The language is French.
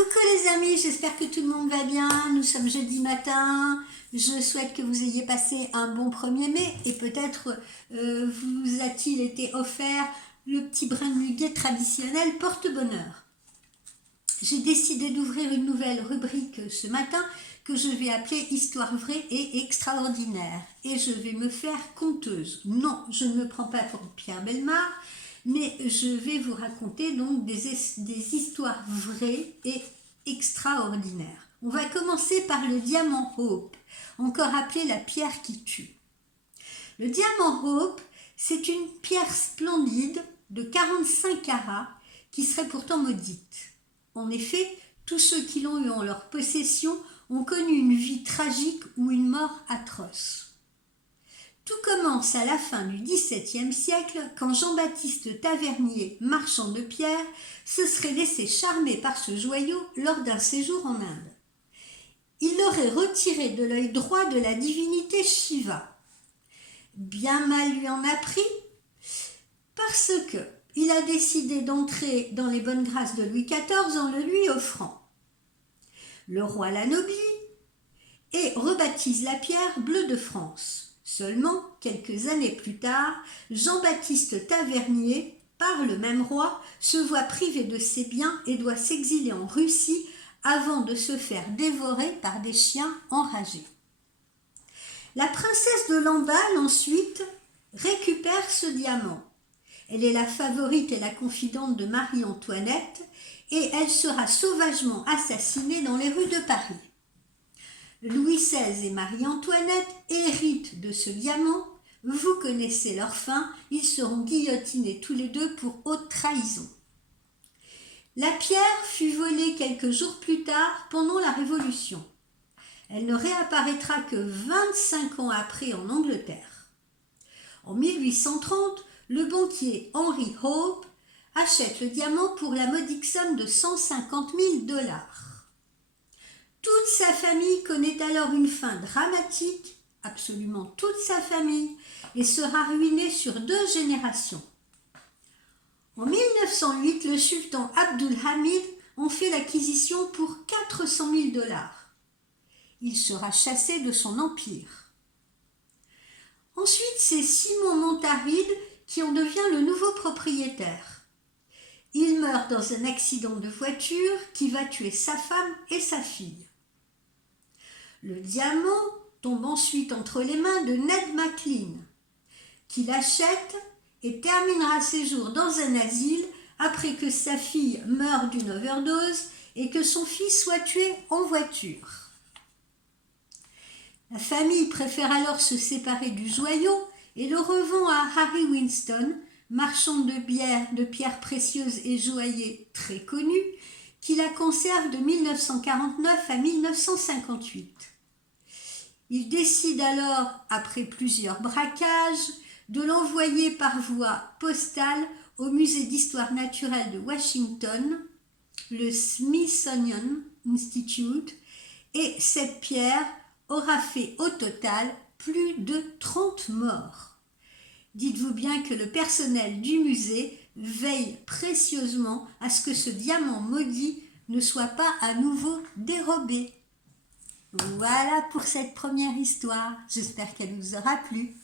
Coucou les amis, j'espère que tout le monde va bien. Nous sommes jeudi matin. Je souhaite que vous ayez passé un bon 1er mai et peut-être vous a-t-il été offert le petit brin de muguet traditionnel porte-bonheur. J'ai décidé d'ouvrir une nouvelle rubrique ce matin que je vais appeler Histoire vraie et extraordinaire. Et je vais me faire conteuse. Non, je ne me prends pas pour Pierre Bellemare, mais je vais vous raconter donc des histoires vraies et extraordinaires. On va commencer par le diamant Hope, encore appelé la pierre qui tue. Le diamant Hope, c'est une pierre splendide de 45 carats qui serait pourtant maudite. En effet, tous ceux qui l'ont eu en leur possession ont connu une vie tragique ou une mort atroce. Tout commence à la fin du XVIIe siècle quand Jean-Baptiste Tavernier, marchand de pierres, se serait laissé charmer par ce joyau lors d'un séjour en Inde. Il l'aurait retiré de l'œil droit de la divinité Shiva. Bien mal lui en a pris, parce que il a décidé d'entrer dans les bonnes grâces de Louis XIV en le lui offrant. Le roi l'anoblit et rebaptise la pierre Bleu de France. Seulement, quelques années plus tard, Jean-Baptiste Tavernier, par le même roi, se voit privé de ses biens et doit s'exiler en Russie avant de se faire dévorer par des chiens enragés. La princesse de Lamballe, ensuite, récupère ce diamant. Elle est la favorite et la confidente de Marie-Antoinette et elle sera sauvagement assassinée dans les rues de Paris. Louis XVI et Marie-Antoinette héritent de ce diamant. Vous connaissez leur fin, ils seront guillotinés tous les deux pour haute trahison. La pierre fut volée quelques jours plus tard pendant la Révolution. Elle ne réapparaîtra que 25 ans après en Angleterre. En 1830, le banquier Henry Hope achète le diamant pour la modique somme de 150 000 $. Toute sa famille connaît alors une fin dramatique, absolument toute sa famille, et sera ruinée sur 2 générations. En 1908, le sultan Abdul Hamid en fait l'acquisition pour 400 000 $. Il sera chassé de son empire. Ensuite, c'est Simon Montaride qui en devient le nouveau propriétaire. Il meurt dans un accident de voiture qui va tuer sa femme et sa fille. Le diamant tombe ensuite entre les mains de Ned McLean, qui l'achète et terminera ses jours dans un asile après que sa fille meure d'une overdose et que son fils soit tué en voiture. La famille préfère alors se séparer du joyau et le revend à Harry Winston, marchand de pierres précieuses et joaillier très connu, qui la conserve de 1949 à 1958. Il décide alors, après plusieurs braquages, de l'envoyer par voie postale au musée d'histoire naturelle de Washington, le Smithsonian Institute, et cette pierre aura fait au total plus de 30 morts. Dites-vous bien que le personnel du musée veille précieusement à ce que ce diamant maudit ne soit pas à nouveau dérobé. Voilà pour cette première histoire, j'espère qu'elle vous aura plu.